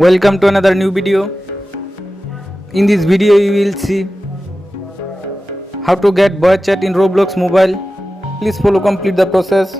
Welcome to another new video. In this video you will see how to get voice chat in Roblox mobile. Please follow complete the process.